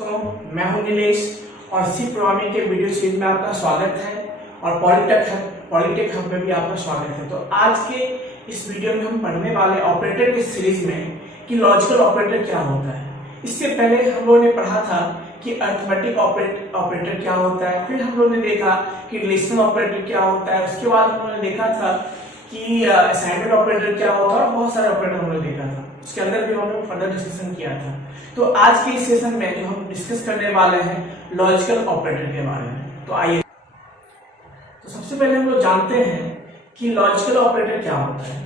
तो मैं हूं नीलेश और सी प्रोग्रामिंग के वीडियो सीरीज में आपका स्वागत है और पॉलिटेक हब में भी आपका स्वागत है। तो आज के इस वीडियो में हम पढ़ने वाले ऑपरेटर के सीरीज में कि लॉजिकल ऑपरेटर क्या होता है। इससे पहले हम लोगों ने पढ़ा था कि अरिथमेटिक ऑपरेटर क्या होता है, फिर हम लोगों ने देखा कि रिलेशनल ऑपरेटर क्या होता है, उसके बाद हम लोगों ने देखा था कि असाइनमेंट ऑपरेटर क्या होता है और बहुत सारे ऑपरेटर हमने देखा था। उसके अंदर भी हमने फर्दर डिस्कशन किया था। तो आज के इस सेशन में जो हम डिस्कस करने वाले हैं लॉजिकल ऑपरेटर के बारे में। तो आइए, तो सबसे पहले हम लोग जानते हैं कि लॉजिकल ऑपरेटर क्या होता है।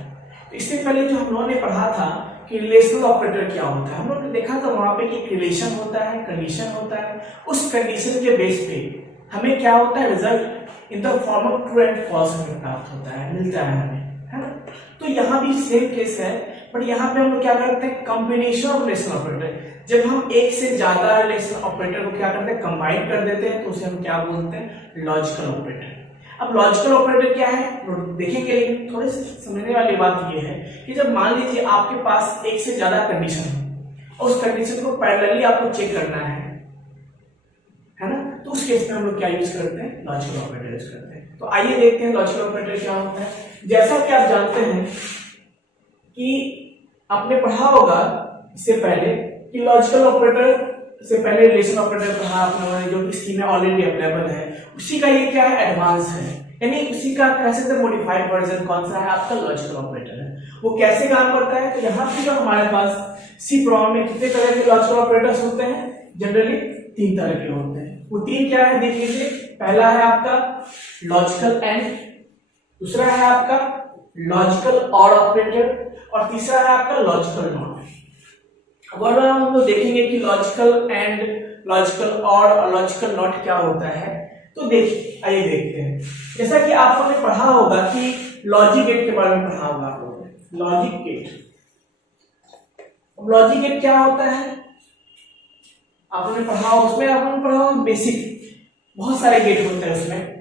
तो इससे पहले जो हम लोगों ने पढ़ा था कि रिलेशनल ऑपरेटर क्या होता है, हम लोगों ने देखा था वहां पे कि रिलेशन होता है, कंडीशन होता है, उस कंडीशन के बेस पे हमें क्या होता है, result in the form of true and false हमें प्राप्त होता है, मिलता है हमें, है ना। तो यहाँ भी सेम केस है, बट यहाँ पे हम लोग क्या करते हैं, कॉम्बिनेशन ऑफ रिलेशनल ऑपरेटर। जब हम एक से ज्यादा रिलेशनल ऑपरेटर को क्या करते हैं, कंबाइन कर देते हैं, तो उसे हम क्या बोलते हैं, लॉजिकल ऑपरेटर। अब लॉजिकल ऑपरेटर क्या है देखेंगे, लेकिन थोड़े से समझने वाली बात यह है कि जब मान लीजिए आपके पास एक से ज्यादा कंडीशन है और उस कंडीशन को पैरेलली आपको चेक करना है ना, तो उस केस में हम लोग क्या यूज करते हैं, लॉजिकल ऑपरेटर यूज करते हैं। तो आइए देखते हैं लॉजिकल ऑपरेटर क्या होता है। जैसा कि आप जानते हैं कि आपने पढ़ा होगा इससे पहले कि लॉजिकल ऑपरेटर से पहले रिलेशन ऑपरेटर पढ़ा आपने, जो कि सी में ऑलरेडी अवेलेबल है, उसी का ये क्या है, एडवांस है, यानी उसी का कैसे मॉडिफाइड वर्जन कौन सा है, आपका लॉजिकल ऑपरेटर है। वो कैसे काम करता है, तो यहाँ पे जो हमारे पास सी प्रोग्राम में कितने तरह के लॉजिकल ऑपरेटर्स होते हैं, जनरली 3 तरह के होते हैं। वो 3 क्या है, देख लीजिए। पहला है आपका लॉजिकल एंड, दूसरा है आपका लॉजिकल और ऑपरेटर, और तीसरा है आपका लॉजिकल नॉट। अब हम लोग देखेंगे कि लॉजिकल एंड, लॉजिकल और लॉजिकल नॉट क्या होता है। तो देखिए, आइए देखते हैं। जैसा कि आप लोगों ने पढ़ा होगा कि लॉजिक गेट के बारे में पढ़ा होगा आप लोगों ने, लॉजिक गेट। अब लॉजिक गेट क्या होता है आप लोगों ने पढ़ा होगा, उसमें आप लोगों ने पढ़ा होगा बेसिक, बहुत सारे गेट होते हैं उसमें।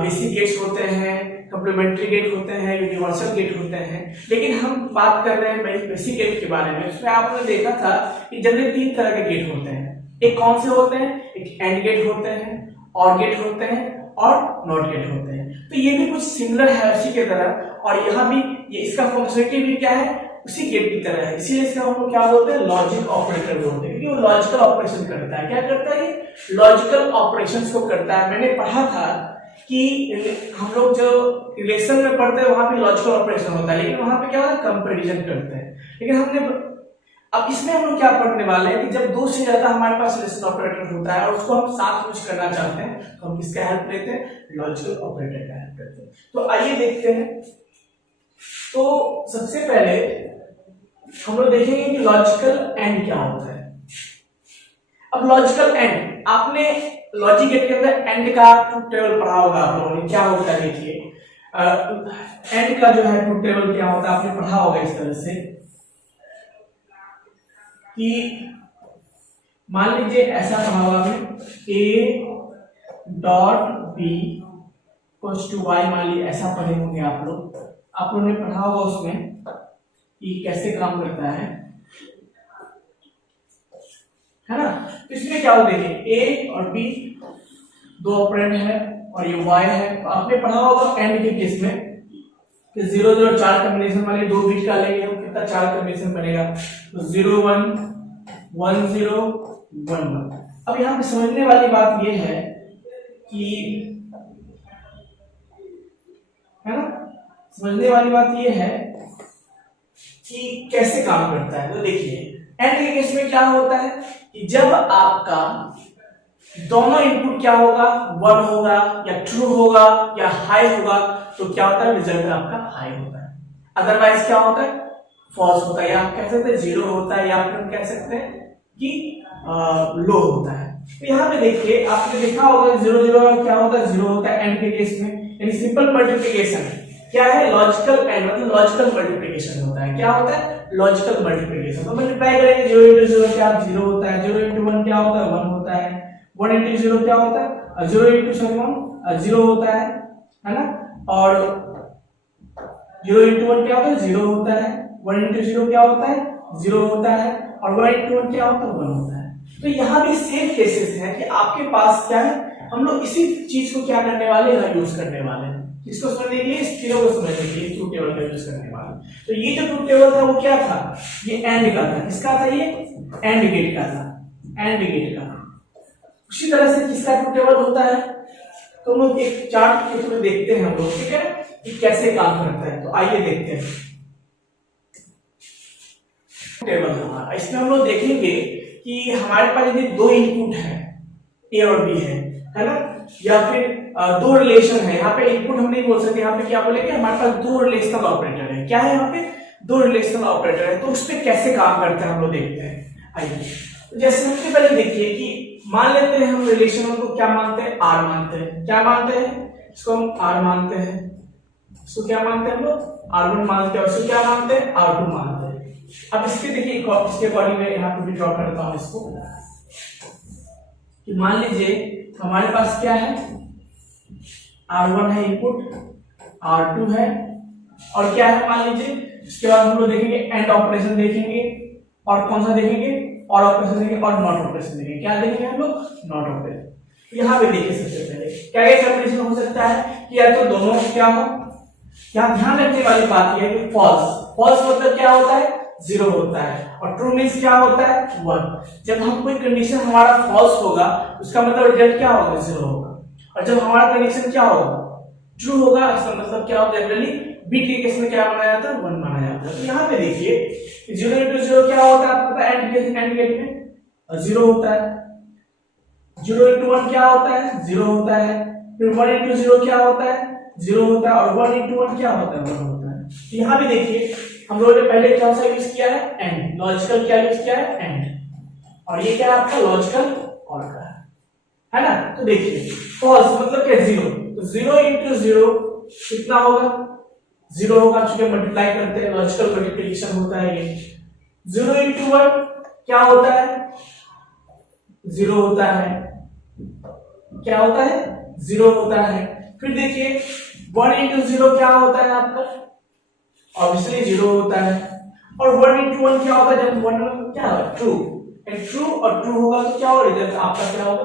बेसिक गेट्स होते हैं, कम्प्लीमेंट्री गेट होते हैं, यूनिवर्सल गेट होते हैं, लेकिन हम बात कर रहे हैं बेसिक गेट के बारे में। उसमें आपने देखा था कि जनरली 3 तरह के गेट होते हैं। एक कौन से होते हैं, एक एंड गेट होते हैं, और गेट होते हैं, और नॉट गेट होते हैं। तो ये भी कुछ सिमिलर है उसी के तरह, और यहाँ भी ये इसका फंक्शनलिटी भी क्या है, उसी गेट की तरह है, इसीलिए इसका हम लोग क्या बोलते हैं, लॉजिक ऑपरेटर बोलते हैं, क्योंकि वो लॉजिकल ऑपरेशन करता है। क्या करता है, लॉजिकल ऑपरेशंस को करता है। मैंने पढ़ा था कि हम लोग जो रिलेशन में पढ़ते हैं वहां पे लॉजिकल ऑपरेशन होता है, लेकिन वहां पे क्या होता है, कंपैरिजन करते हैं। लेकिन हमने अब इसमें हम लोग क्या पढ़ने वाले हैं कि जब 2 से ज्यादा हमारे पास रिलेशन ऑपरेटर होता है और उसको हम साथ यूज करना चाहते हैं, तो हम किसका हेल्प लेते हैं, लॉजिकल ऑपरेटर का हेल्प लेते हैं। तो आइए देखते हैं। तो सबसे पहले हम लोग देखेंगे कि लॉजिकल एंड क्या होता है। अब लॉजिकल एंड, आपने लॉजिक गेट के अंदर एंड का ट्रुथ टेबल पढ़ा होगा आप लोगों ने, क्या होता है देखिए। एंड का जो है ट्रुथ टेबल क्या होता है आपने पढ़ा होगा इस तरह से कि मान लीजिए ऐसा पढ़ा होगा आपने, a dot b equals to y, मान लीजिए ऐसा पढ़े होंगे आप लोगों ने पढ़ा होगा उसमें कि कैसे काम करता है ना। तो इसमें क्या होता है, a और b 2 ऑपरेंड है और ये y है। तो आपने पढ़ा होगा एंड के केस में कि 0 0 4 कॉम्बिनेशन वाले 2 बिट का लेंगे हम, कितना 4 कॉम्बिनेशन बनेगा, तो 0 1 1 0 1 1। अब यहाँ पे समझने वाली बात ये है कि, है ना, समझने वाली बात ये है कि कैसे काम करता है। तो देखिए एंड के केस में क्या होता है कि जब आपका दोनों इनपुट क्या होगा, 1 होगा या ट्रू होगा या हाई होगा, तो क्या होता है, रिजल्ट आपका हाई होता है। अदरवाइज क्या होता है, फॉल्स होता है, या आप कह सकते हैं 0 होता है, या फिर हम कह सकते हैं कि लो होता है। तो यहाँ पे देखिए, आपने देखा होगा 0 0 क्या होता है, 0 होता है एंड के केस में, यानी सिंपल मल्टीप्लिकेशन क्या है, लॉजिकल एंड मतलब लॉजिकल मल्टीप्लिकेशन होता है। क्या होता है, लॉजिकल मल्टीप्लिकेशन। तो मल्टीप्लाई करेंगे 0 into 0 क्या 0 होता है, 0 into 1 क्या होता है, 1 होता है, 1 into 0 क्या होता है, 0 into 1 0 होता है ना, और 0 into 1 क्या होता है, 0 होता है, 1 into 0 क्या होता है, 0 होता है, और 1 into 1 क्या होता है, 1 होता है। तो यहाँ भी सेम केसेस है कि आपके पास क्या है, हम लोग इसी चीज को क्या करने वाले हैं, यूज करने वाले हैं। इसको समझने के लिए, इस तीनों को समझने के लिए ट्रूथ टेबल का यूज करने वाले। तो ये जो ट्रूथ टेबल था वो क्या था, ये एंड का था। किसका था ये, एंड गेट का था, एंड गेट का। उसी तरह से किसका ट्रूथ टेबल होता है, तो हम लोग एक चार्ट के थ्रू देखते हैं हम लोग, ठीक है, कि कैसे काम करता है। तो आइए देखते हैं टेबल हमारा। इसमें हम लोग देखेंगे कि हमारे पास यदि दो इनपुट है, ए और बी है ना, या फिर दो रिलेशन है। यहाँ पे इनपुट हम नहीं बोल सकते, यहाँ पे क्या बोलेंगे, हमारे पास दो रिलेशनल ऑपरेटर है। क्या है यहाँ पे, दो रिलेशनल ऑपरेटर है। तो उस पर कैसे काम करते हैं हम लोग देखते हैं। आइए, तो जैसे सबसे पहले देखिए कि मान लेते हैं हम रिलेशन को क्या मानते हैं, आर मानते हैं। क्या मानते हैं, इसको हम आर मानते हैं, इसको क्या मानते हैं हम लोग, R1 मानते हैं, और इसको क्या मानते हैं, R2 मानते हैं। अब इसके देखिए, इसके अकॉर्डिंग मैं यहाँ पे भी ड्रॉ करता हूँ इसको, कि मान लीजिए हमारे पास क्या है, R1 है इनपुट, R2 है, और क्या है मान लीजिए, इसके बाद हम लोग देखेंगे एंड ऑपरेशन देखेंगे, और कौन सा देखेंगे, और ऑपरेशन देखेंगे, और नॉट ऑपरेशन देखेंगे। क्या देखेंगे हम लोग, नॉट ऑपरेशन। यहाँ पे देखिए सबसे पहले क्या ये कंडीशन हो सकता है कि या तो दोनों क्या हो। यहाँ ध्यान रखने वाली बात यह है कि फॉल्स, फॉल्स मतलब क्या होता है, जीरो होता है, और ट्रू मींस क्या होता है, वन। जब हम कोई कंडीशन हमारा फॉल्स होगा, उसका मतलब रिजल्ट क्या होगा, जीरो होगा। और जब हमारा कंडीशन क्या होगा, ट्रू होगा, इसका मतलब क्या होता है, जनरली बीट के केस में क्या माना जाता है, वन माना जाता है। तो यहाँ पे देखिए 0 into 0 क्या होता है, आपको पता है एंड गेट में 0 होता है। 0 into 1 क्या होता है, 0 होता है। फिर 1 into 0 क्या होता है, 0 होता है, और 1 into 1 क्या होता है, 1 होता है। तो यहाँ भी देखिए हम लोगों ने पहले कौन सा यूज किया है, एंड, लॉजिकल क्या यूज किया है, एंड, और ये क्या है आपका लॉजिकल और का है ना। तो देखिए फॉल्स मतलब क्या, जीरो। तो 0 into 0 कितना होगा, 0 होगा, चूंकि मल्टीप्लाई करते हैं, लॉजिकल मल्टीप्लिकेशन होता है ये। 0 into 1 क्या होता है, 0 होता है। क्या होता है, 0 होता है। फिर देखिए 1 into 0 क्या होता है आपका, ऑब्वियसली 0 होता है। और 1 into 1 क्या होता है, जब 1 क्या होगा, ट्रू। एंड ट्रू और ट्रू होगा तो क्या होगा, रिजल्ट आपका क्या होगा,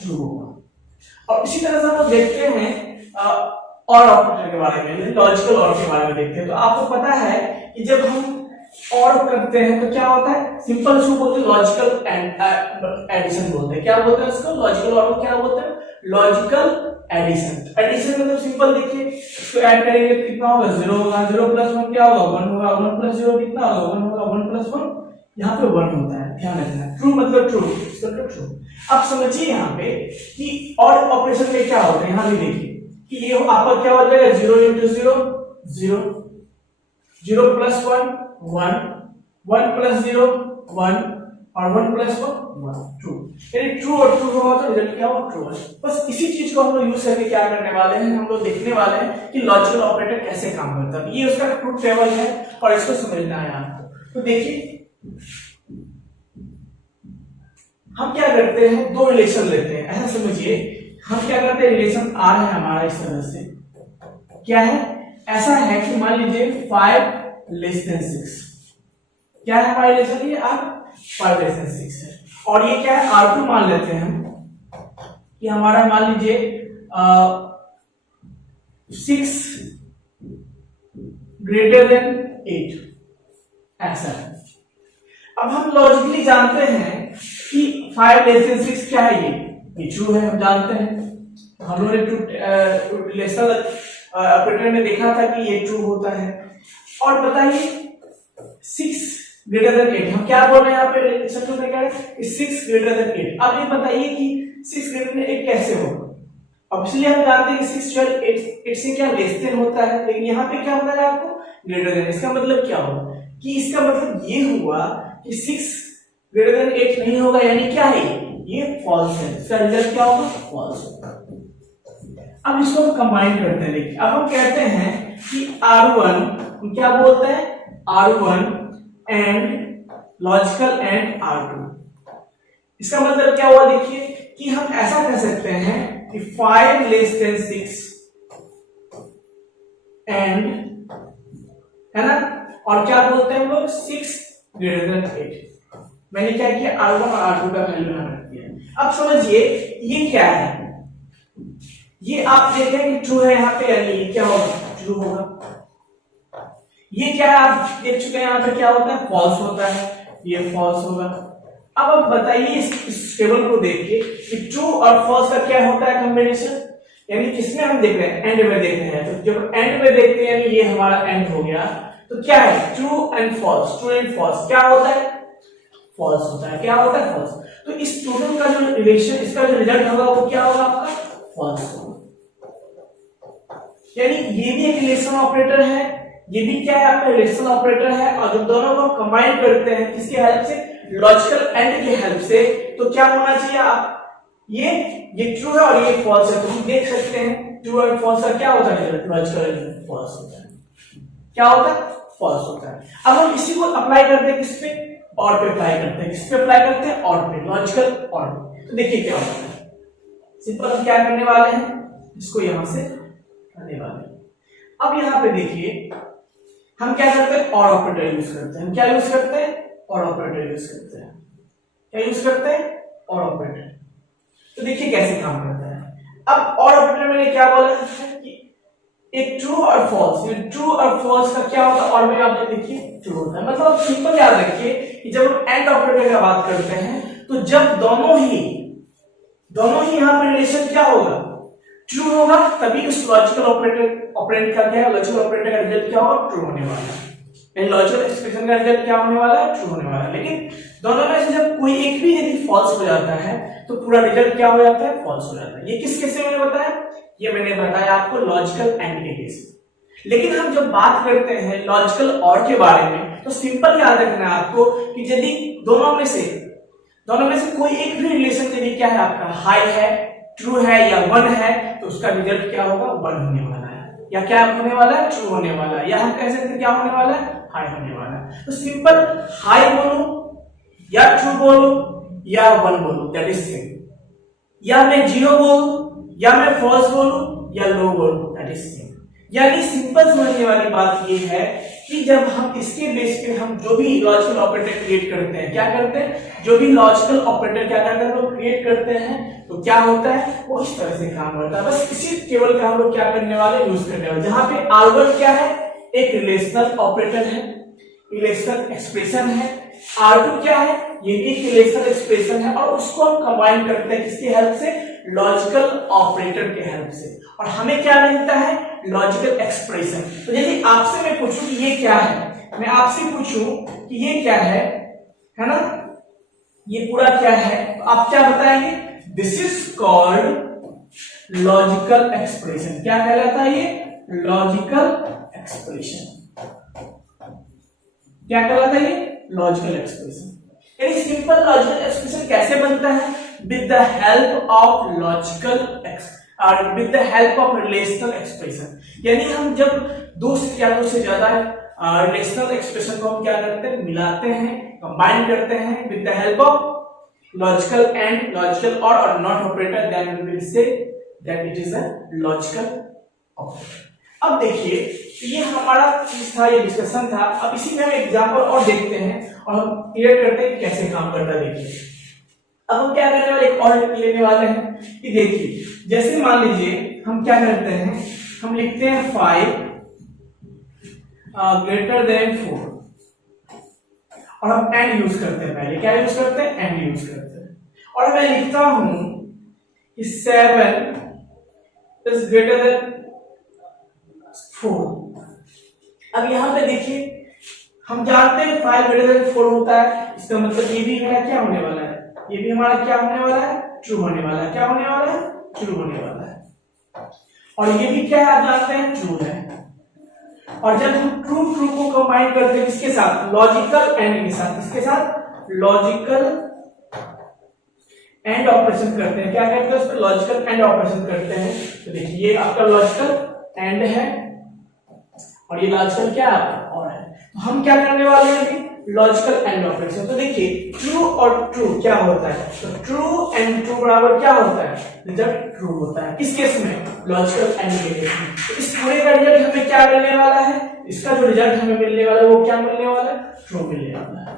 ट्रू होगा। और इसी तरह से हम लोग देखते हैं और ऑपरेटर के बारे में, लॉजिकल और के बारे में देखते हैं। तो आपको पता है कि जब हम और करते हैं तो क्या होता है, सिंपल इसको बोलते हैं लॉजिकल एडिशन बोलते हैं। क्या बोलते हैं उसको, लॉजिकल और को क्या बोलते हैं, लॉजिकल एडिशन। एडिशन मतलब सिंपल देखिए, इसको ऐड करेंगे तो कितना होगा, 0 होगा, 0 plus 1 क्या होगा, 1 होगा, 1 plus 0 कितना होगा, 1 होगा, 1 plus 1 यहाँ पे 1 होता है, ध्यान रखना। ट्रू मतलब ट्रू, इसका मतलब ट्रू। अब समझिए यहाँ पे कि और ऑपरेशन में क्या होता है, यहाँ भी देखिए कि ये आपका क्या हो जाएगा, 0 into 0 0, 0 plus 1 1, 1 plus 0 1, और 1 plus 1 1, ट्रू। यानी ट्रू और ट्रू होगा तो रिजल्ट क्या होगा, ट्रू है। बस इसी चीज को हम लोग यूज करके क्या करने वाले हैं, हम लोग देखने वाले हैं कि लॉजिकल ऑपरेटर कैसे काम करता है। ये उसका ट्रूथ टेबल है और इसको समझना है आपको। तो देखिए हम क्या करते हैं, दो रिलेशन लेते हैं, ऐसा समझिए। हम क्या करते हैं, रिलेशन आर है हमारा, इस तरह से क्या है, ऐसा है कि मान लीजिए 5 less than 6, क्या है हमारा रिलेशन, ये आर 5 less than 6 है। और ये क्या है, R2 मान लेते हैं हम कि हमारा मान लीजिए 6 greater than 8, ऐसा है। अब हम लॉजिकली जानते हैं कि 5 less than 6 क्या है, ये ट्रू है, हम जानते हैं। हम लोगों ने रिलेशनल ऑपरेटर में देखा था कि ये ट्रू होता है। और बताइए 6 ग्रेटर देन 8, हम क्या बोल रहे हैं यहाँ पे रिलेशन में, क्या है 6 ग्रेटर देन 8। अब ये बताइए कि 6 ग्रेटर देन 8 कैसे होगा। ऑब्वियसली हम जानते हैं कि 6 जो है 8 से क्या लेस देन होता है, लेकिन यहाँ पे क्या होता है आपको, ग्रेटर देन। इसका मतलब क्या होगा, कि इसका मतलब ये हुआ कि 6 ग्रेटर देन 8 नहीं होगा, यानी क्या है, ये फॉल्स है। इसका रिजल्ट क्या होगा, फॉल्स होगा। अब इसको हम कंबाइन करते हैं। देखिए अब हम कहते हैं कि R1, हम क्या बोलते हैं, R1 and logical and R2। इसका मतलब क्या हुआ, देखिए कि हम ऐसा कह सकते हैं कि 5 less than 6 एंड, है ना, और क्या बोलते हैं हम लोग, 6 greater than 8। मैंने क्या किया, R1 और R2 का वैल्यू यहाँ रख दिया। अब समझिए ये क्या है, ये आप देखें कि ट्रू है यहाँ पे, यानी ये क्या होगा, ट्रू होगा। ये क्या है, आप देख चुके हैं यहाँ पे क्या होता है, फॉल्स होता है, ये फॉल्स होगा। अब आप बताइए इस टेबल को देख के कि ट्रू और फॉल्स का क्या होता है कॉम्बिनेशन, यानी किसमें हम देख रहे हैं, एंड में देख रहे हैं। तो जब एंड में देखते हैं यानी ये हमारा एंड हो गया, तो क्या है, true and false, true and false क्या होता है, फॉल्स होता है। क्या होता है, फॉल्स। तो इस टोटल का जो रिलेशन, इसका जो रिजल्ट होगा वो क्या होगा आपका, फॉल्स होगा। यानी ये भी एक रिलेशन ऑपरेटर है, ये भी क्या है आपका रिलेशन ऑपरेटर है, और जब दोनों को कंबाइन करते हैं किसके हेल्प से, लॉजिकल एंड के हेल्प से, तो क्या होना चाहिए आप, ये ट्रू है और ये फॉल्स है। तो हम देख सकते हैं ट्रू और फॉल्स का क्या होता है रिजल्ट, लॉजिकल फॉल्स होता है। क्या होता है, फॉल्स होता है। अब हम इसी को अप्लाई करते हैं किस पे, और पे अप्लाई करते हैं। किस पे अप्लाई करते हैं, और पे, लॉजिकल और पे। तो देखिए क्या होता है, सिंपल हम क्या करने वाले हैं, इसको यहां से करने वाले हैं। अब यहां पे देखिए हम क्या करते हैं, और ऑपरेटर यूज करते हैं। हम क्या यूज करते हैं, और ऑपरेटर यूज करते हैं। क्या यूज करते हैं, और ऑपरेटर। तो देखिए कैसे काम करता है। अब और ऑपरेटर मैंने क्या बोला है कि एक ट्रू और फॉल्स, ये ट्रू और फॉल्स का क्या होता है, और में आप देखिए ट्रू होता है। मतलब सिंपल याद रखिए कि जब हम एंड ऑपरेटर का बात करते हैं तो जब दोनों ही यहां पर रिलेशन क्या होगा, ट्रू होगा, तभी उस लॉजिकल ऑपरेंड का क्या है, लॉजिकल ऑपरेटर का रिजल्ट क्या होगा, ट्रू होने वाला है। लॉजिकल एक्सप्रेशन का रिजल्ट क्या होने वाला है, ट्रू होने वाला है। लेकिन दोनों में से जब कोई एक भी यदि फॉल्स हो जाता है तो पूरा रिजल्ट क्या हो जाता है, फॉल्स हो जाता है। ये किस केस में मैंने बताया, ये मैंने बताया आपको लॉजिकल एंड के केस में। लेकिन हम जब बात करते हैं लॉजिकल और के बारे में तो सिंपल याद रखना है आपको कि यदि दोनों में से कोई एक भी रिलेशन यदि क्या है आपका, हाई है, ट्रू है या 1 है, तो उसका रिजल्ट क्या होगा, 1 होने वाला है, या क्या होने वाला है, ट्रू होने वाला है, या हम कह सकते हैं क्या होने वाला है, हाई होने वाला है। तो सिंपल हाई बोलो या ट्रू बोलो या 1 बोलो, दैट इज सेम। या मैं 0 बोलूं या मैं फॉल्स बोलूं या लो बोलूं, दैट इज सेम। यानी सिंपल समझने वाली बात ये है कि जब हम इसके बेस पे हम जो भी लॉजिकल ऑपरेटर क्रिएट करते हैं, क्या करते हैं, जो भी लॉजिकल ऑपरेटर क्या करते हैं, लोग क्रिएट करते हैं, तो क्या होता है, वो इस तरह से काम करता है। बस इसी टेबल का हम लोग क्या करने वाले, यूज करने वाले, जहां पे R1 क्या है, एक रिलेशनल ऑपरेटर है, रिलेशनल एक्सप्रेशन है। R2 क्या है, ये भी एक रिलेशनल एक्सप्रेशन है, और उसको हम कंबाइन करते हैं किसकी हेल्प से, लॉजिकल ऑपरेटर के हेल्प से, और हमें क्या मिलता है, लॉजिकल एक्सप्रेशन। तो यदि आपसे मैं पूछूं कि ये क्या है, मैं आपसे पूछूं कि ये क्या है ना, ये पूरा क्या है, तो आप क्या बताएंगे, this is called logical expression. क्या कहलाता है ये, लॉजिकल एक्सप्रेशन। क्या कहलाता है ये, लॉजिकल एक्सप्रेशन। यानी सिंपल लॉजिकल एक्सप्रेशन कैसे बनता है, with the help of logical और with the help of relational expression. यानी हम जब दो से ज्यादा रिलेशनल एक्सप्रेशन को हम क्या करते हैं, मिलाते हैं, कंबाइन करते हैं with the help of logical and, logical और not operator, then we will say that it is a logical operator. अब देखिए ये हमारा चीज था, ये डिस्कशन था। अब इसी में हम एग्जांपल और देखते हैं और हम क्लियर करते हैं कि कैसे काम करता है। देखिए अब हम क्या करने वाले, एक और लेने वाले हैं कि देखिए जैसे मान लीजिए हम क्या करते हैं, हम लिखते हैं 5 ग्रेटर देन 4 और हम एंड यूज करते हैं। पहले क्या यूज करते हैं, एंड यूज करते हैं। और मैं लिखता हूं कि 7 इज ग्रेटर देन 4। अब यहां पे देखिए हम जानते हैं 5 ग्रेटर देन 4 होता है, इसका मतलब ये भी मेरा क्या होने वाला है, ये भी हमारा क्या होने वाला है, ट्रू होने वाला है। क्या होने वाला है, ट्रू होने वाला है। और ये भी क्या है, आप जानते हैं ट्रू है। और जब हम ट्रू को कंबाइन करते हैं किसके साथ, लॉजिकल एंड के साथ, किसके साथ, लॉजिकल एंड ऑपरेशन करते हैं। क्या करते हैं, उस पर लॉजिकल एंड ऑपरेशन करते हैं। तो देखिए ये आपका लॉजिकल एंड है और ये लॉजिकल क्या और है। तो हम क्या करने वाले हैं अभी, लॉजिकल एंड ऑपरेशन। तो देखिए ट्रू और ट्रू क्या होता है, तो ट्रू एंड ट्रू बराबर क्या होता है, रिजल्ट ट्रू होता है। किस केस में, लॉजिकल एंड के केस में। तो इस पूरे का रिजल्ट हमें क्या मिलने वाला है, इसका जो रिजल्ट हमें मिलने वाला है वो क्या मिलने वाला है, ट्रू मिलने वाला है।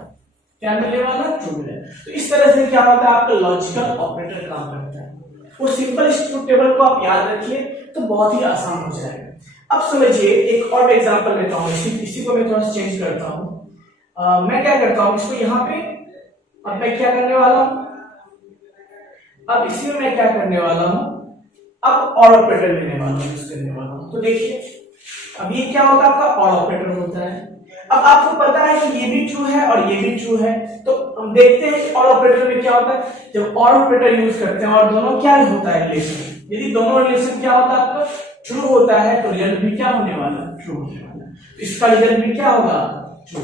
क्या मिलने वाला, ट्रू मिलेगा। तो इस तरह से क्या होता है, आपका लॉजिकल ऑपरेटर काम करता है। और सिंपल ट्रुथ टेबल को आप याद रखिए तो बहुत ही आसान हो जाएगा। अब समझिए एक और एग्जांपल लेता हूँ, इसी को मैं थोड़ा सा चेंज करता हूँ। मैं क्या करता हूँ, इसको यहाँ पे, अब मैं क्या करने वाला हूँ, अब इसी में मैं क्या करने वाला हूँ, अब और ऑपरेटर लेने वाला हूँ, यूज करने वाला हूँ। तो देखिए अब ये क्या होता है, आपका और ऑपरेटर होता है। अब आपको पता है कि ये भी ट्रू है और ये भी ट्रू है, तो हम देखते हैं कि और ऑपरेटर में क्या होता है, जब और ऑपरेटर यूज करते हैं और दोनों क्या होता है रिलेशन, यदि दोनों रिलेशन क्या होता है आपका ट्रू होता है, तो रिजल्ट भी क्या होने वाला, ट्रू होने वाला। इसका रिजल्ट भी क्या होगा, ट्रू।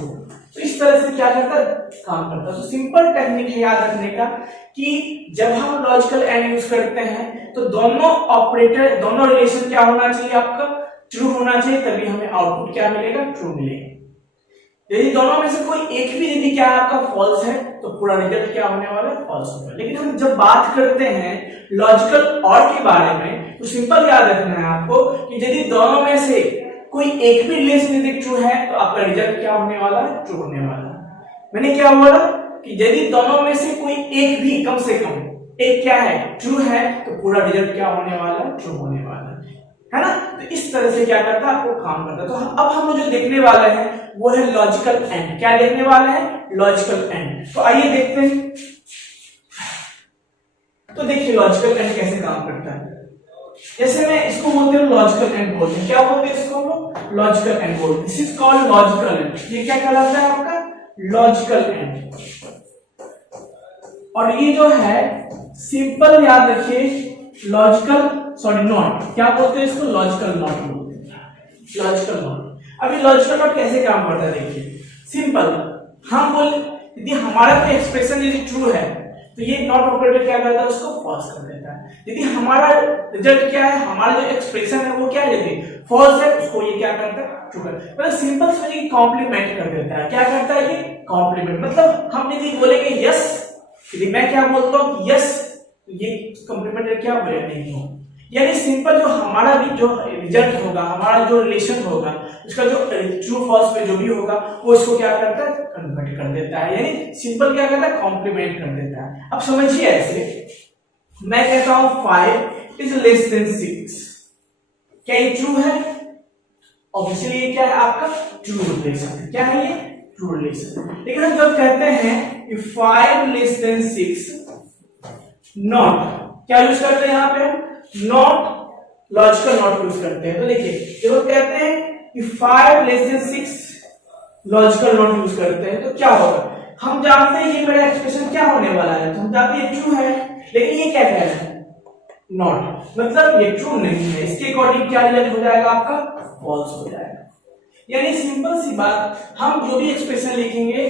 तो इस तरह से क्या करता है, काम करता है। तो सिंपल टेक्निक है याद रखने का कि जब हम लॉजिकल एंड यूज करते हैं तो दोनों ऑपरेटर, दोनों रिलेशन क्या होना चाहिए, आपका ट्रू होना चाहिए, तभी हमें आउटपुट क्या मिलेगा, ट्रू मिलेगा। यदि दोनों में से कोई एक भी यदि क्या आपका फॉल्स है तो पूरा रिजल्ट क्या होने वाला है, फॉल्स होगा। लेकिन हम जब बात करते हैं लॉजिकल और के बारे में तो सिंपल याद रखना है आपको कि यदि दोनों में से कोई एक भी रिलेशन यदि ट्रू है तो आपका रिजल्ट क्या होने वाला है, ट्रू होने वाला है। मैंने क्या बोला कि यदि दोनों में से कोई एक भी, कम से कम एक क्या है, ट्रू है, तो पूरा रिजल्ट क्या होने वाला है, ट्रू होने वाला है ना। तो इस तरह से क्या करता है, आपको काम करता है। तो अब हम जो देखने वाले हैं वो है लॉजिकल एंड। क्या देखने वाले हैं, लॉजिकल एंड। तो आइए देखते हैं। तो देखिए लॉजिकल एंड कैसे काम करता है। जैसे मैं इसको बोलते हैं लॉजिकल एंड बोलते हैं, क्या बोलते हैं इसको हम लोग, लॉजिकल एंड बोलते हैं। This is called logical and. ये क्या कहलाता है आपका, लॉजिकल एंड। और ये जो है सिंपल याद रखिए, लॉजिकल नॉट, क्या बोलते हैं इसको, लॉजिकल नॉट बोलते हैं, लॉजिकल नॉट। अभी लॉजिकल नॉट कैसे काम करता है, देखिए सिंपल, हम बोल यदि हमारा कोई एक्सप्रेशन यदि ट्रू है तो ये नॉट ऑपरेटर क्या करता है, उसको फॉल्स कर देता है। यदि हमारा रिजल्ट क्या है, हमारा जो एक्सप्रेशन है वो क्या है, यदि फॉल्स है उसको ये क्या करता है, ट्रू करता है। मतलब सिंपल से ये कॉम्प्लीमेंट कर देता है। क्या करता है ये, कॉम्प्लीमेंट। मतलब हम यदि बोलेंगे यस, यदि मैं क्या बोलता हूँ यस, ये कॉम्प्लीमेंट क्या बोले, नहीं हो। यानी सिंपल जो हमारा भी जो रिजल्ट होगा, हमारा जो रिलेशन होगा, उसका जो ट्रू फॉल्स में जो भी होगा वो इसको क्या करता है, कन्वर्ट कर देता है। यानी सिंपल क्या करता है, कॉम्प्लीमेंट कर देता है। अब समझिए ऐसे, मैं कहता हूं 5 इज लेस देन 6, क्या ये ट्रू है, ऑब्वियसली ये क्या है आपका ट्रू रिलेशन। क्या है ये, ट्रू रिलेशन। लेकिन हम जब कहते हैं कि 5 लेस देन 6 नॉट, क्या यूज करते हैं यहाँ पे हम, नॉट, लॉजिकल नॉट यूज करते हैं। तो देखिए जब हम कहते हैं कि 5 less than 6 logical not use करते हैं तो क्या होगा, हम जानते हैं ये मेरा एक्सप्रेशन क्या होने वाला है, तो हम जानते हैं ट्रू है, लेकिन ये क्या कह रहा है, नॉट, मतलब ये ट्रू नहीं है। इसके अकॉर्डिंग क्या रिजल्ट हो जाएगा आपका, फॉल्स हो जाएगा। यानी सिंपल सी बात, हम जो भी एक्सप्रेशन लिखेंगे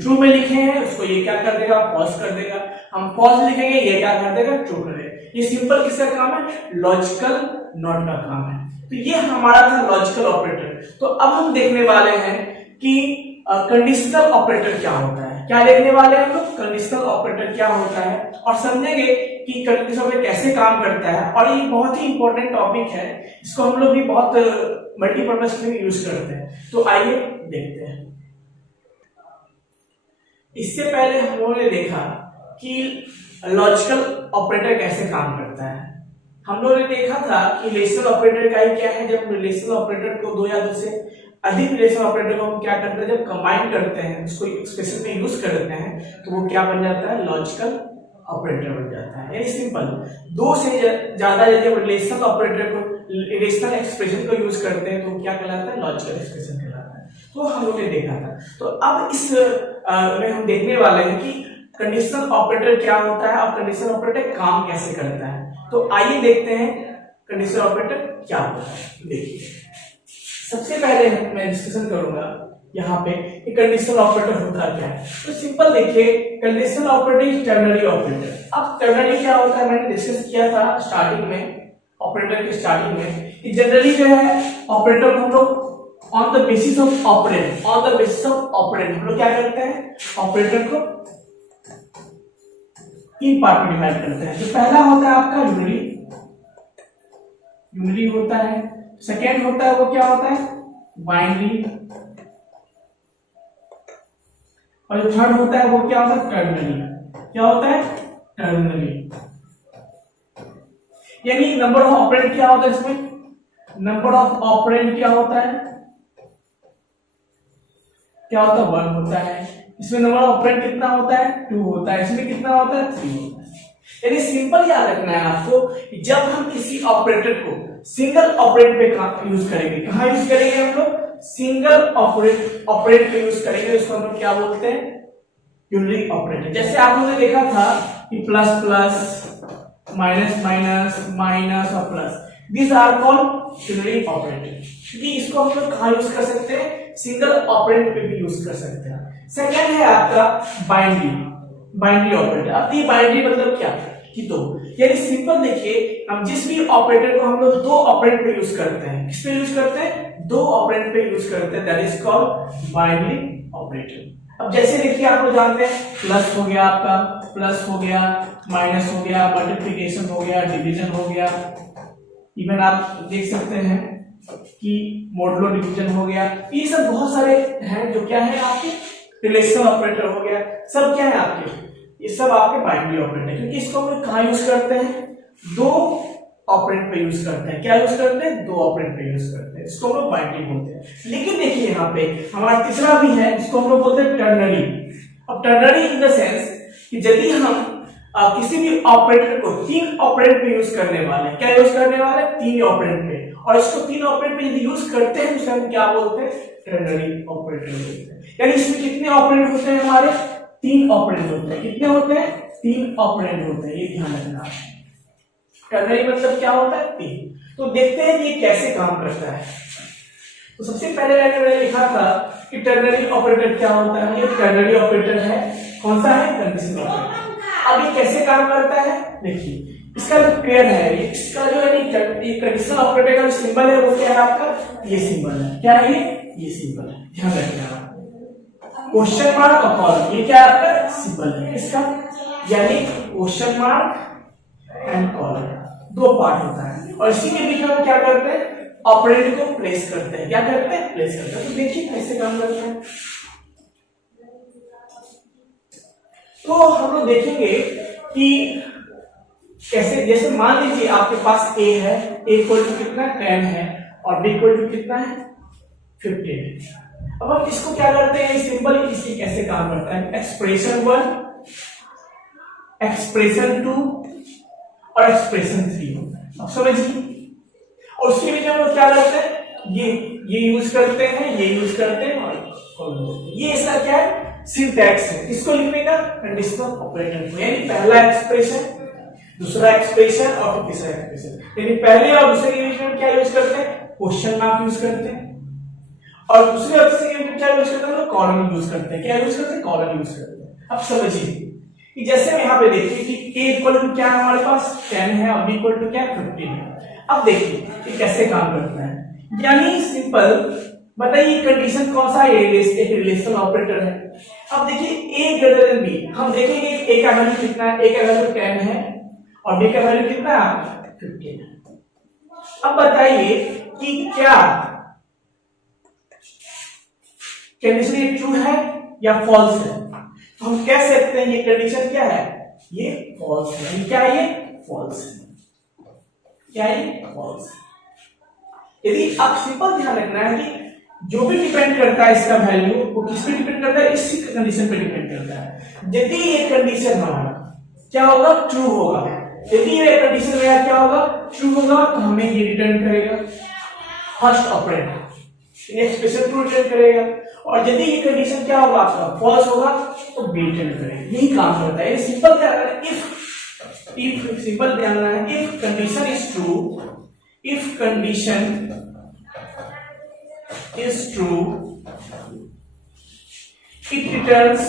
ट्रू में लिखे हैं उसको ये क्या कर देगा, फॉल्स कर देगा। हम फॉल्स लिखेंगे ये क्या कर देगा, ट्रू कर देगा। ये सिंपल किसका काम है, लॉजिकल नॉट का काम है। तो ये हमारा था लॉजिकल ऑपरेटर। तो अब हम देखने वाले हैं कि कंडीशनल ऑपरेटर क्या होता है। क्या देखने वाले हैं हम लोग, कंडीशनल ऑपरेटर क्या होता है, और समझेंगे कि कंडीशनल ऑपरेटर कैसे काम करता है। और ये बहुत ही इंपॉर्टेंट टॉपिक है, इसको हम लोग भी बहुत मल्टीपर्पज में यूज करते हैं। तो आइए देखते हैं। इससे पहले हम लोगों ने देखा कि लॉजिकल ऑपरेटर कैसे काम करता है। हम लोगों ने देखा था कि रिलेशनल ऑपरेटर का ही क्या है, जब रिलेशनल ऑपरेटर को दो या दो से अधिक रिलेशनल ऑपरेटर को हम क्या करते हैं, जब कंबाइन करते हैं, उसको एक्सप्रेशन में यूज करते हैं, तो वो क्या बन जाता है, लॉजिकल ऑपरेटर बन जाता है। यानी सिंपल, दो से ज्यादा यदि हम रिलेशनल ऑपरेटर को, रिलेशनल एक्सप्रेशन को यूज करते हैं तो क्या कहलाता है, लॉजिकल एक्सप्रेशन कहलाता है। तो हम लोग ने देखा था। तो अब इस में हम देखने वाले हैं कि कंडीशनल ऑपरेटर क्या होता है और कंडीशनल ऑपरेटर काम कैसे करता है। तो आइए देखते हैं कंडीशनल ऑपरेटर क्या होता है। देखिए सबसे पहले मैं डिस्कशन करूंगा यहाँ पे कि कंडीशनल ऑपरेटर होता क्या है। तो सिंपल देखिए, conditional operator is ternary operator. अब टर्नरी क्या होता है, मैंने डिस्कस किया था स्टार्टिंग में, ऑपरेटर की स्टार्टिंग में, कि जनरली जो है ऑपरेटर को हम लोग on the basis of operand, on the basis of operand हम लोग क्या करते हैं, ऑपरेटर को तीन पार्ट में डिवाइड करते हैं। जो पहला होता है आपका यूनरी, यूनरी होता है। सेकेंड होता है वो क्या होता है, बाइनरी, और जो थर्ड होता है वो क्या होता है, टर्नरी। क्या होता है, टर्नरी। यानी नंबर ऑफ ऑपरेंड क्या होता है इसमें, नंबर ऑफ ऑपरेंड क्या होता है, क्या होता है, 1 होता है। इसमें नंबर ऑफ ऑपरेंड कितना होता है, 2 होता है। इसमें कितना होता है, 3 होता है। यानी सिंपल याद रखना है आपको, जब हम किसी ऑपरेटर को सिंगल ऑपरेंड पे यूज करेंगे, कहां यूज करेंगे हम लोग, सिंगल ऑपरेंड पे यूज करेंगे, उसको हम लोग क्या बोलते हैं, यूनिटरी ऑपरेटर। जैसे आप लोगों ने देखा था कि plus plus, minus minus, minus और plus, these are called unitary operator. क्योंकि इसको हम लोग कहां यूज कर सकते हैं, सिंगल ऑपरेंड पे भी यूज कर सकते हैं। सेकंड है आपका बाइनरी ऑपरेटर। अब ये बाइनरी मतलब क्या कि दो, यानी सिंपल देखिए, हम जिस भी ऑपरेटर को हम लोग दो ऑपरेंड पे यूज करते हैं, किस पे यूज करते हैं, दो ऑपरेंड पे यूज करते हैं, that is called binary operator. अब जैसे देखिए आप लोग जानते हैं, प्लस हो गया आपका, प्लस हो गया, माइनस हो गया, मल्टीप्लिकेशन हो गया, डिवीजन हो गया, इवन आप देख सकते हैं कि मॉडुलो डिवीजन हो गया। ये सब बहुत सारे हैं जो क्या है आपके, रिलेशनल ऑपरेटर हो गया, सब क्या है आपके, ये सब आपके बाइनरी ऑपरेटर। क्योंकि इसको हम कहां यूज करते हैं, दो ऑपरेंड पे यूज करते हैं। क्या यूज करते हैं, दो ऑपरेंड पे यूज करते हैं, इसको हम लोग बाइनरी बोलते हैं। लेकिन देखिए यहाँ पे हमारा तीसरा भी है, जिसको हम लोग बोलते हैं टर्नरी। अब टर्नरी इन द सेंस कि यदि हम किसी भी ऑपरेटर को तीन ऑपरेंड पे यूज करने वाले, क्या यूज करने वाले, तीन ऑपरेंड पे, और इसको तीन ऑपरेंड पे यदि यूज करते हैं तो हम क्या बोलते हैं, टर्नरी ऑपरेटर बोलते हैं। यानी इसमें कितने ऑपरेंड होते हैं, हमारे तीन ऑपरेंड होते हैं। कितने होते हैं, तीन ऑपरेंड होते हैं, ये ध्यान रखना। टर्नरी मतलब क्या होता है, तीन। तो देखते हैं ये कैसे काम करता है। तो सबसे पहले मैंने लिखा था कि टर्नरी ऑपरेटर क्या होता है, ये टर्नरी ऑपरेटर है, कौन सा है, कंडीशनल ऑपरेटर। अब ये कैसे काम करता है, देखिए इसका जो पेयर है, इसका जो है कंडीशनल ऑपरेटर का जो सिंबल है वो क्या है आपका, ये सिंबल है। क्या है ये सिंबल है, ध्यान रखिएगा। क्वेश्चन मार्क और कॉलम, ये क्या है आपका सिंबल है इसका, यानी क्वेश्चन मार्क एंड कॉलम, दो पार्ट होता है। और इसी के बीच में हम क्या करते हैं, ऑपरेंड को प्लेस करते हैं। क्या करते हैं, प्लेस करते हैं। तो देखिए कैसे काम करता है। तो हम लोग देखेंगे कि कैसे, जैसे मान लीजिए आपके पास a है, a इक्वल टू कितना 10 है, और b इक्वल टू कितना है 15 है। अब हम इसको क्या करते हैं, सिंबल इसकी कैसे काम करता है, एक्सप्रेशन 1, एक्सप्रेशन 2 और एक्सप्रेशन 3। अब समझिए, और उसके बीच हम लोग क्या करते हैं, ये यूज करते हैं, ये यूज करते हैं, और ये इसका क्या है, सिंटैक्स है। इसको लिखने का कंडीशनल ऑपरेटर को, यानी पहला एक्सप्रेशन, दूसरा एक्सप्रेशन और फिर तीसरा एक्सप्रेशन। यानी पहले और दूसरे के बीच में क्या यूज करते हैं, क्वेश्चन मार्क यूज करते हैं, और दूसरे और तीसरे के बीच में क्या यूज करते हैं, कॉलन यूज करते हैं। क्या यूज करते हैं, कॉलन यूज करते हैं। अब समझिए कि जैसे हम यहाँ पे देखिए कि a इक्वल टू क्या है, हमारे पास 10 है, और b इक्वल टू क्या 15 है। अब देखिए ये कैसे काम करता है, यानी सिंपल बताइए कंडीशन कौन सा है, एक रिलेशनल ऑपरेटर है। अब देखिए a ग्रेटर देन b, हम देखेंगे a का वैल्यू कितना है, a का वैल्यू 10 है और b का वैल्यू कितना है 15 है। अब बताइए कि क्या कंडीशन ये ट्रू है या फॉल्स है। तो हम कह सकते हैं ये कंडीशन क्या है, ये फॉल्स है। क्या है, ये फॉल्स है। क्या है, ये फॉल्स है। यदि आप सिंपल ध्यान रखना है कि जो भी डिपेंड करता है इसका वैल्यू, वो किस पे डिपेंड करता है, इसी कंडीशन पे डिपेंड करता है। यदि ये कंडीशन हमारा क्या होगा, ट्रू होगा, यदि ये कंडीशन मेरा क्या होगा, ट्रू होगा, तो हमें ये रिटर्न करेगा first operand, expression true return करेगा। और यदि ये कंडीशन क्या होगा आपका, फॉल्स होगा, तो बी रिटर्न करेगा। यही काम करता है। सिंपल ध्यान रखना, इफ सिंपल ध्यान रखना, if condition is true, if condition is true, it returns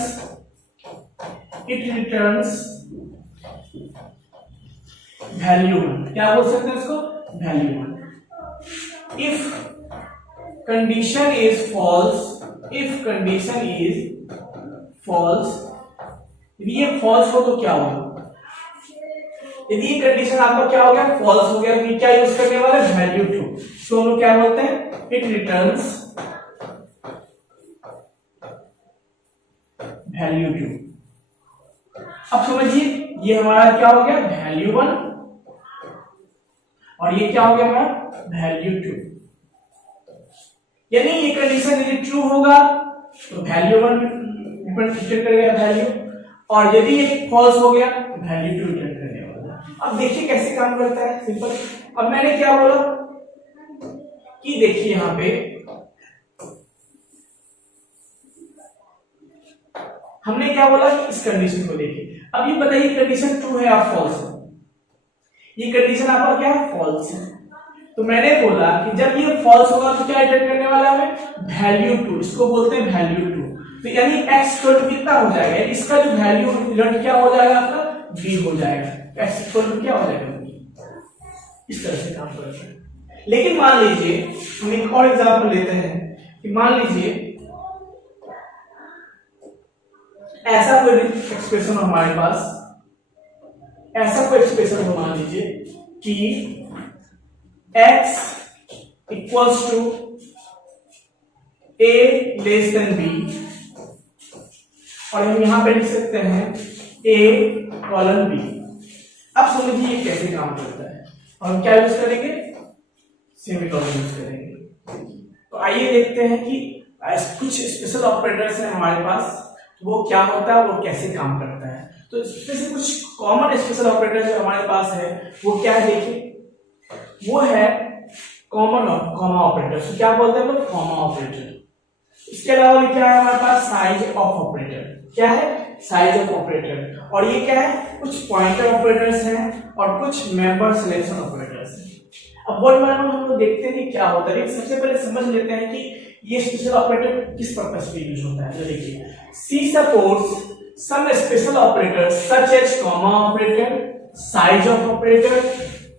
value 1। क्या बोल सकते हैं इसको, value 1। if condition is false, यदि ये false हो तो क्या होगा, यदि ये कंडीशन आपका क्या हो गया, false हो गया, तो क्या यूज करने वाले, value 2। तो हम लोग क्या बोलते हैं, it returns वैल्यू 2। अब समझिए ये हमारा क्या हो गया, वैल्यू 1, और ये क्या हो गया हमारा, वैल्यू 2। यानी ये कंडीशन यदि ट्रू होगा तो वैल्यू 1 रिटर्न करेगा वैल्यू, और यदि ये फॉल्स हो गया तो वैल्यू 2 रिटर्न करने वाला। अब देखिए कैसे काम करता है, सिंपल। अब मैंने क्या बोला कि देखिए यहां पे हमने क्या बोला कि इस कंडीशन को देखिए। अब ये बताइए कंडीशन ट्रू है या फॉल्स है, ये कंडीशन आपका क्या है, फॉल्स है। तो मैंने बोला कि जब ये फॉल्स होगा तो क्या रिटर्न करने वाला है, वैल्यू 2, इसको बोलते हैं वैल्यू 2। तो यानी x इक्वल कितना हो जाएगा, इसका जो वैल्यू रिजल्ट क्या हो जाएगा आपका, b हो जाएगा। x इक्वल क्या हो जाएगा, इस तरह से काम करता है। लेकिन मान लीजिए हम एक और एग्जांपल लेते हैं कि मान लीजिए ऐसा कोई एक्सप्रेशन हो हमारे पास, ऐसा कोई एक्सप्रेशन हो, मान लीजिए कि x equals to a less than b, और हम यहां पे लिख सकते हैं a कॉलन b। अब समझिए ये कैसे काम करता है, और हम क्या यूज करेंगे, सेमीकोलन यूज करेंगे। तो आइए देखते हैं कि कुछ स्पेशल ऑपरेटर्स हैं हमारे पास, वो क्या होता है, वो कैसे काम करता है। तो इसमें से कुछ कॉमन स्पेशल ऑपरेटर जो हमारे पास है वो क्या है, देखिए वो है कॉमन कॉमा ऑपरेटर। तो क्या बोलते हैं लोग, कॉमा ऑपरेटर। इसके अलावा भी क्या है हमारे पास, साइज ऑफ ऑपरेटर। क्या है, साइज ऑफ ऑपरेटर। और ये क्या है, कुछ पॉइंटर ऑपरेटर्स हैं और कुछ मेंबर सिलेक्शन ऑपरेटर्स हैं। अब वर्ड में हम लोग देखते हैं कि क्या होता है, लेकिन सबसे पहले समझ लेते हैं कि ये स्पेशल ऑपरेटर किस पर्पस पे यूज होता है। तो देखिए, C supports some special operators such as comma operator, size of operator,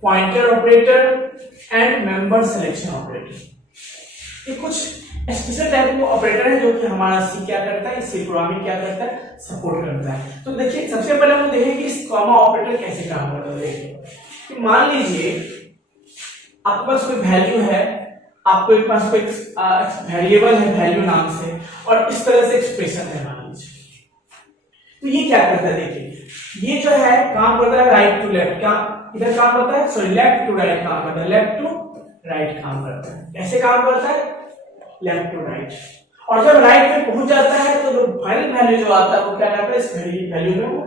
pointer operator and member selection operator. ये कुछ स्पेशल टाइप के ऑपरेटर है जो कि हमारा सी क्या करता है, सी प्रोग्रामिंग क्या करता है, सपोर्ट करता है। तो देखिए सबसे पहले हम देखेंगे कि इस कॉमा ऑपरेटर कैसे काम करता है। देखिए कि मान लीजिए आपके पास कोई वैल्यू है, आपके पास कोई वेरिएबल है वैल्यू नाम से, और इस तरह से एक्सप्रेशन है मान लीजिए। तो ये क्या करता है, देखिए ये जो है काम करता है राइट टू लेफ्ट, क्या इधर काम करता है, सॉरी लेफ्ट टू राइट काम करता है, लेफ्ट टू राइट काम करता है। कैसे काम करता है, लेफ्ट टू राइट। और जब राइट में पहुंच जाता है तो जो फाइनल वैल्यू जो आता है वो क्या करता है, इस वैल्यू में वो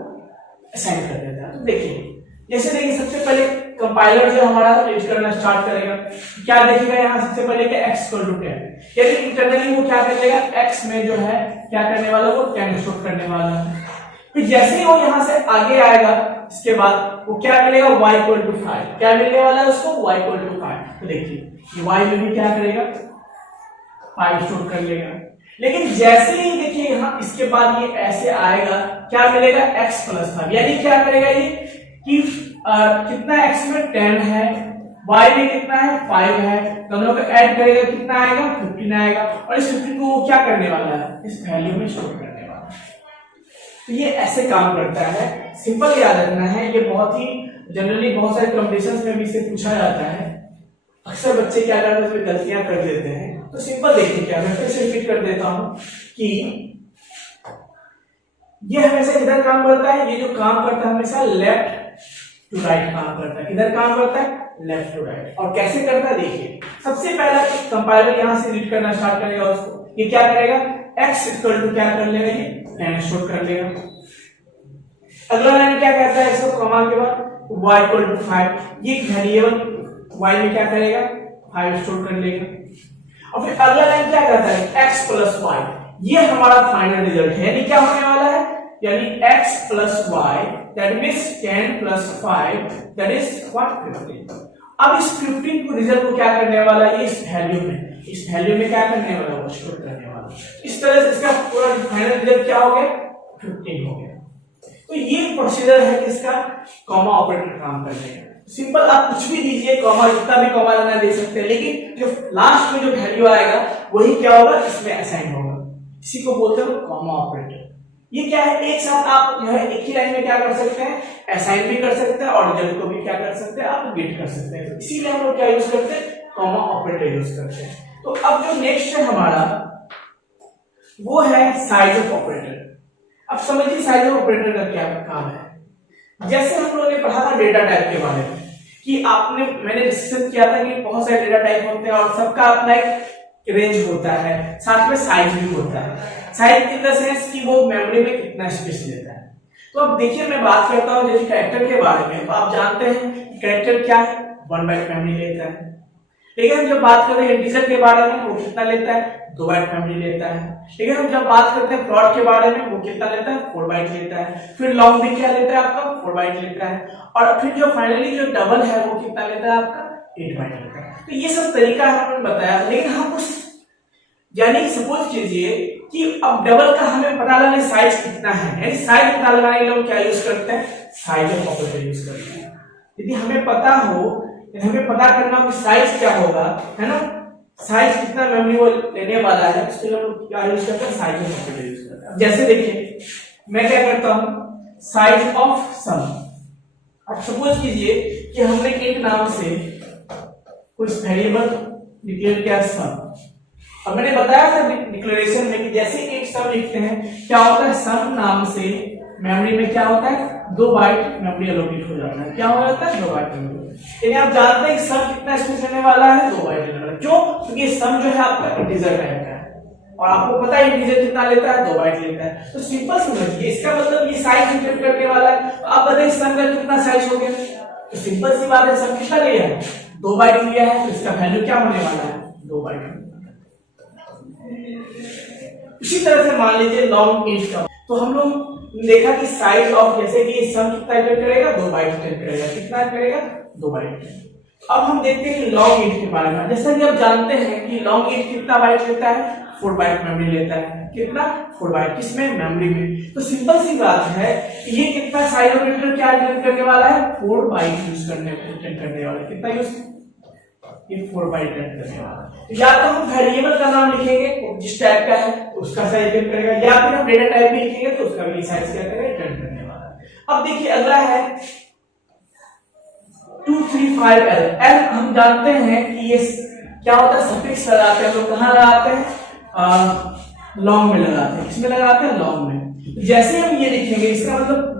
असाइन कर देता है। तो देखिए जैसे देखिए सबसे पहले कंपाइलर जो हमारा रीड करना स्टार्ट करेगा, क्या देखेगा यहाँ सबसे पहले कि x इक्वल टू 10, यानी इंटरनली वो क्या करेगा, x में जो है क्या करने वाला, वो 10 स्टोर करने वाला है। फिर जैसे ही वो यहाँ से आगे आएगा इसके बाद वो क्या मिलेगा, y इक्वल टू 5, क्या मिलने वाला है उसको, y इक्वल टू 5। तो देखिए ये y में भी क्या करेगा, 5 स्टोर कर लेगा। लेकिन जैसे ही देखिए यहाँ इसके बाद ये ऐसे आएगा, क्या मिलेगा, x प्लस 5, यानी क्या करेगा ये कि कितना x में 10 है, y में कितना है 5 है, दोनों को ऐड करेगा कितना आएगा, 15 आएगा, और इस 15 को वो क्या करने वाला है, इस वैल्यू में स्टोर करने वाला है। तो ये ऐसे काम करता है, सिंपल याद रखना है। ये बहुत ही जनरली बहुत सारे कॉम्पिटिशन्स में भी इसे पूछा जाता है। अक्सर बच्चे क्या करते हैं, उसमें गलतियां कर देते हैं। तो सिंपल देखिए, क्या मैं फिर से रिपीट कर देता हूं कि ये हमेशा इधर काम करता है, ये जो काम करता है हमेशा लेफ्ट टू राइट काम करता है। किधर काम करता है, लेफ्ट टू राइट। और कैसे करता है, देखिए सबसे पहला कंपाइलर यहां से रीड करना स्टार्ट करेगा उसको, ये क्या करेगा, x इक्वल टू क्या कर लेगा, ये 10 स्टोर कर लेगा। अगला लाइन क्या कहता है, इसको कॉमा के बाद y इक्वल टू 5, ये वेरिएबल y में क्या करेगा, 5 स्टोर कर लेगा। और फिर अगला लाइन क्या कहता है, x प्लस y, ये हमारा फाइनल रिजल्ट है, यानी क्या होने वाला है, यानी x plus y that means 10 plus 5 that is what, 15। अब इस 15 को रिजल्ट को क्या करने वाला है, इस वैल्यू में क्या करने वाला है, वो स्टोर करने वाला है। इस तरह से इसका पूरा फाइनल रिजल्ट क्या हो गया, 15 हो गया। तो ये प्रोसीजर है किसका, कॉमा ऑपरेटर काम करने का। सिंपल आप कुछ भी दीजिए, कॉमा जितना भी कॉमा लेना दे सकते हैं, लेकिन जो लास्ट में जो वैल्यू आएगा वही क्या होगा, इसमें असाइन होगा। इसी को बोलते हैं कॉमा ऑपरेटर। ये क्या है, एक साथ आप जो है एक ही लाइन में क्या कर सकते हैं, असाइन भी कर सकते हैं और रिजल्ट को भी क्या कर सकते हैं, आप गेट कर सकते हैं। तो इसीलिए हम लोग क्या यूज करते हैं, कॉमा ऑपरेटर यूज करते हैं। तो अब जो नेक्स्ट है हमारा वो है साइज ऑफ ऑपरेटर। अब समझिए साइज ऑफ ऑपरेटर का क्या काम है। जैसे हम लोगों ने पढ़ा था डेटा टाइप के बारे में कि मैंने डिस्कस किया था कि बहुत सारे डेटा टाइप होते हैं और सबका अपना एक रेंज होता है, साथ में साइज भी होता है। साइज इन द सेंस कि वो मेमोरी में कितना स्पेस लेता है। तो अब देखिए मैं बात करता हूं जैसे कैरेक्टर के बारे में, तो आप जानते हैं कैरेक्टर क्या है, 1 बाइट मेमोरी लेता है। लेकिन हम जब बात करते हैं इंटीजर के बारे में, वो कितना लेता है, 2 बाइट मेमोरी लेता है। लेकिन हम जब बात करते हैं फ्लोट के बारे में, वो कितना लेता है, 4 बाइट लेता है। फिर लॉन्ग भी क्या लेता है आपका, 4 बाइट लेता है। और फिर जो फाइनली जो डबल है वो कितना लेता है आपका, 8 बाइट लेता है। तो ये सब तरीका हमने बताया। लेकिन हम उस यानी सपोज कीजिए कि अब डबल का हमें पता लगाना साइज कितना है, यानी साइज पता लगाने के लिए हम क्या यूज करते हैं, साइज ऑफ ऑपरेटर यूज करते हैं। यदि हमें पता हो, हमें पता करना कि साइज क्या होगा, है ना, साइज कितना मेमोरी वो लेने वाला है, उसके लिए हम क्या यूज करते हैं, साइज ऑफ ऑपरेटर यूज करते हैं। जैसे देखिए मैं क्या करता हूं, साइज ऑफ सम। अब सपोज कीजिए कि हमने एक नाम से कुछ वेरिएबल डिक्लेयर किया सम। अब मैंने बताया था डिक्लेरेशन में कि जैसे एक सम लिखते हैं क्या होता है, सम नाम से मेमोरी में क्या होता है, 2 बाइट मेमोरी एलोकेट हो जाता है। क्या हो जाता है, 2 बाइट मेमोरी। यानी आप जानते हैं कि सम कितना स्पेस लेने वाला है, 2 बाइट लेने वाला है। क्यों, क्योंकि सम जो है आपका इंटीजर टाइप का है और आपको पता है इंटीजर कितना लेता है, 2 बाइट लेता है। तो सिंपल समझिए, इसका मतलब ये साइज इंटरप्रेट करने वाला है। तो आप बताइए सम का कितना साइज हो गया, तो सिंपल सी बात है, सम कितना लिया है, 2 बाइट लिया है, तो इसका वैल्यू क्या होने वाला है, 2 बाइट। इसी तरह से मान लीजिए लॉन्ग इंट का, तो हम लोग देखा कि साइज ऑफ, जैसे कि सम कितना इंटर करेगा, 2 बाइट करेगा, कितना करेगा, 2 बाइट। अब हम देखते हैं कि लॉन्ग इंट के बारे में। जैसा कि आप जानते हैं कि लॉन्ग इंट कितना बाइट लेता है, 4 बाइट मेमोरी लेता है। कितना, 4 बाइट, किसमें, मेमोरी में। तो सिंपल सी बात है, ये कितना साइज ऑफ इंटर क्या करने वाला है, 4 बाइट यूज करने वाला है। कितना यूज, ये 4 बाइट करने वाला है। या तो हम वेरिएबल का नाम लिखेंगे जिस टाइप का है उसका साइज रिटर्न करेगा, या फिर हम डेटा टाइप भी लिखेंगे तो उसका भी साइज क्या करेगा, रिटर्न करने वाला है। अब देखिए अगला है 235L। L हम जानते हैं कि ये क्या होता है, सफिक्स लगाते हैं। तो कहां लगाते हैं, लॉन्ग में लगाते हैं। किसमें लगाते हैं, लॉन्ग में। जैसे हम ये लिखेंगे इसका मतलब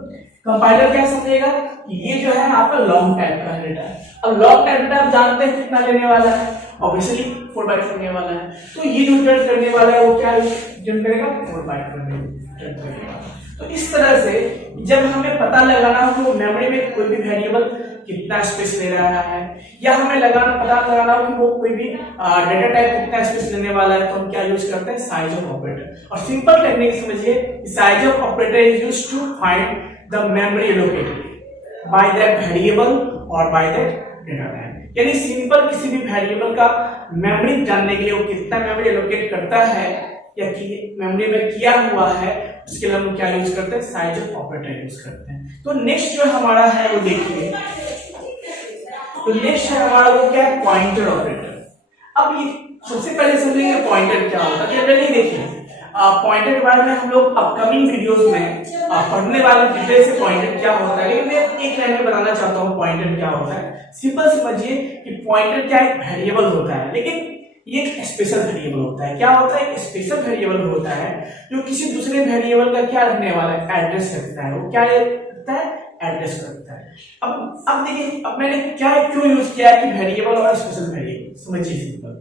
कंपाइलर क्या समझेगा कि ये जो है आपका लॉन्ग टाइप का डेटा है। अब लॉन्ग टाइप डेटा आप जानते हैं कितना लेने वाला है, ऑब्वियसली 4 बाइट करने वाला है। तो ये जो रिटर्न करने वाला है वो क्या रिटर्न करेगा, 4 बाइट रिटर्न करेगा। तो इस तरह से जब हमें पता लगाना हो कि वो मेमोरी में कोई भी वेरिएबल कितना स्पेस ले रहा है, या हमें पता लगाना हो कि वो कोई भी डेटा टाइप कितना स्पेस लेने वाला है, तो हम क्या यूज करते हैं, साइज ऑफ ऑपरेटर। और सिंपल टेक्निक समझिए, size of operator is used to find the memory allocated by that variable और बाय दैट डेटा टाइप। यानी सिंपल किसी भी वेरिएबल का मेमोरी जानने के लिए वो कितना मेमोरी एलोकेट करता है या कि मेमोरी में किया हुआ है, उसके लिए हम क्या यूज करते हैं, साइज ऑफ ऑपरेटर यूज करते हैं। तो नेक्स्ट जो हमारा है वो देखिए, तो नेक्स्ट है हमारा वो क्या है, पॉइंटर ऑपरेटर। अब ये सबसे पहले समझेंगे पॉइंटर क्या होता है। पहले देखिए पॉइंटर के बारे में हम लोग अपकमिंग वीडियोस में पढ़ने वाले डिटेल से पॉइंटर क्या होता है। लेकिन मैं एक लाइन में बताना चाहता हूँ पॉइंटर क्या होता है। सिंपल समझिए कि पॉइंटर क्या एक वेरिएबल होता है, लेकिन ये एक स्पेशल वेरिएबल होता है। क्या होता है, एक स्पेशल वेरिएबल होता है जो किसी दूसरे वेरिएबल का क्या रखने वाला है, एड्रेस रखता है। वो क्या रखता है, एड्रेस करता है। अब देखिए, अब मैंने क्या क्यों यूज किया है कि वेरिएबल और स्पेशल वेरिएबल। समझिए सिंपल,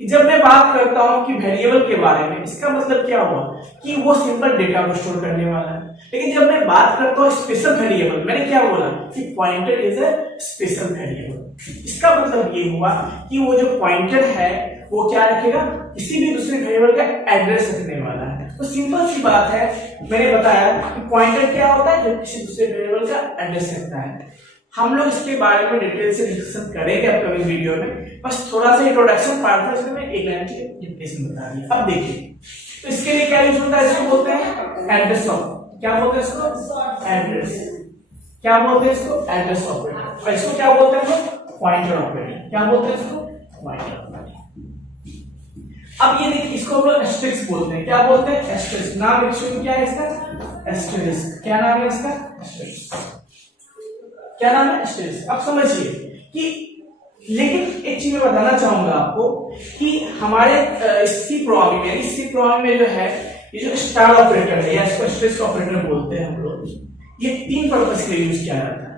जब मैं बात करता हूं कि वेरिएबल के बारे में, इसका मतलब क्या हुआ कि वो सिंपल डेटा को स्टोर करने वाला है। लेकिन जब मैं बात करता हूं स्पेशल वेरिएबल, मैंने क्या बोला कि pointer is a special variable. इसका मतलब ये हुआ कि वो जो पॉइंटर है वो क्या रखेगा, किसी भी दूसरे वेरिएबल का एड्रेस रखने वाला है। तो सिंपल सी बात है, मैंने बताया कि पॉइंटर क्या होता है, जो किसी दूसरे वेरिएबल का एड्रेस रखता है। हम लोग इसके बारे में डिटेल से डिस्कशन करेंगे अपकमिंग वीडियो में। बस थोड़ा सा इंट्रोडक्शन पार्ट था, इसमें एक लाइन की डिफिनेशन बता दी। अब देखिए, तो इसके लिए क्या यूज होता है, इसको बोलते हैं एड्रेस ऑफ, क्या बोलते हैं इसको, एड्रेस। क्या बोलते हैं इसको, एड्रेस ऑपरेटर। और इसको क्या बोलते हैं, पॉइंटर ऑपरेटर। क्या बोलते हैं इसको, पॉइंटर ऑपरेटर। अब ये देखिए, इसको हम लोग एस्टेरिस्क बोलते हैं। क्या बोलते हैं, एस्टेरिस्क। नाम एक्चुअली क्या है इसका, एस्टेरिस्क। क्या नाम है इसका, एस्टेरिस्क। क्या नाम है, एस्टेरिस्क। अब समझिए कि, लेकिन एक चीज मैं बताना चाहूंगा आपको कि हमारे सी प्रोग्रामिंग में जो है ये जो स्टार ऑपरेटर है या इसको एस्टेरिस्क ऑपरेटर बोलते हैं हम लोग, ये 3 पर्पस के लिए यूज किया जाता है।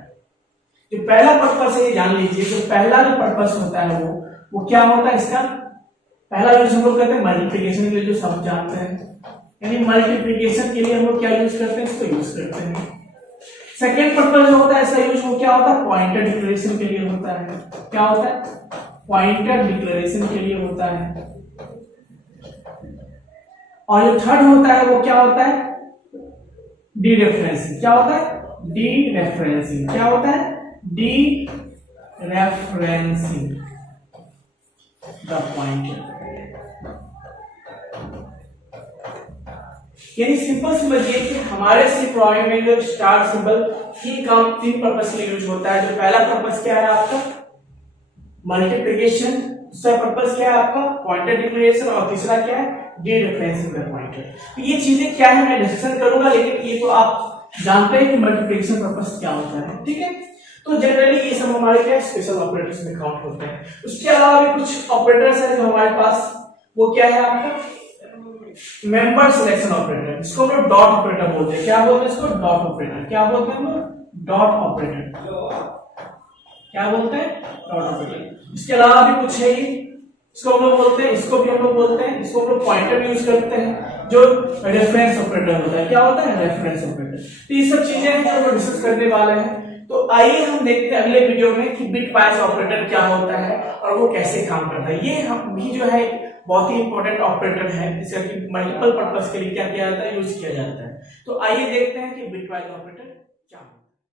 जो पहला पर्पस है ये जान लीजिए, जो पहला जो पर्पस होता है वो क्या होता है, इसका पहला यूज हम लोग करते हैं मल्टीप्लिकेशन के लिए, जो सब जानते हैं, यानी मल्टीप्लिकेशन के लिए हम लोग क्या यूज करते हैं, इसको यूज करते हैं। सेकेंड पर्पस जो होता है इसका यूज वो क्या होता है, पॉइंटर डिक्लेरेशन के लिए होता है। क्या होता है, पॉइंटर डिक्लेरेशन के लिए होता है। और जो थर्ड होता है वो क्या होता है, डी रेफरेंसिंग। क्या होता है, डी रेफरेंसिंग। क्या होता है, डी रेफरेंसिंग द पॉइंटर। यानी सिंपल समझिए कि हमारे सी प्रोग्राम में जो स्टार सिंबल तीन पर्पस के लिए यूज होता है। जो पहला पर्पस क्या है आपका, मल्टीप्लिकेशन। दूसरा पर्पस क्या है आपका, पॉइंटर डिक्लेरेशन। और तीसरा क्या है, डी रेफरेंसिंग द पॉइंटर। तो ये चीजें क्या है मैं डिस्कशन करूंगा, लेकिन ये तो आप जानते हैं कि मल्टीप्लिकेशन पर्पस क्या होता है, ठीक है। तो जनरली ये सब हमारे क्या स्पेशल ऑपरेटर्स में काउंट होते हैं। उसके अलावा भी कुछ ऑपरेटर्स हैं जो हमारे पास, वो क्या है आपका मेंबर सिलेक्शन ऑपरेटर, इसको हम लोग डॉट ऑपरेटर बोलते हैं। क्या बोलते हैं इसको, डॉट ऑपरेटर। क्या बोलते हैं हम लोग, डॉट ऑपरेटर। क्या बोलते हैं, डॉट ऑपरेटर। इसके अलावा भी कुछ है, इसको हम लोग बोलते हैं, इसको भी हम लोग बोलते हैं, इसको हम लोग पॉइंटर यूज करते हैं। जो रेफरेंस ऑपरेटर होता है, क्या होता है, रेफरेंस ऑपरेटर। तो ये सब चीजें हम लोग डिस्कस करने वाले हैं। तो आइए हम देखते हैं अगले वीडियो में कि बिट वाइज ऑपरेटर क्या होता है और वो कैसे काम करता है। ये हम भी जो है बहुत ही इंपॉर्टेंट ऑपरेटर है, जिसका कि मल्टीपल पर्पस के लिए क्या किया जाता है, यूज किया जाता है। तो आइए देखते हैं कि बिट वाइज ऑपरेटर क्या होता है।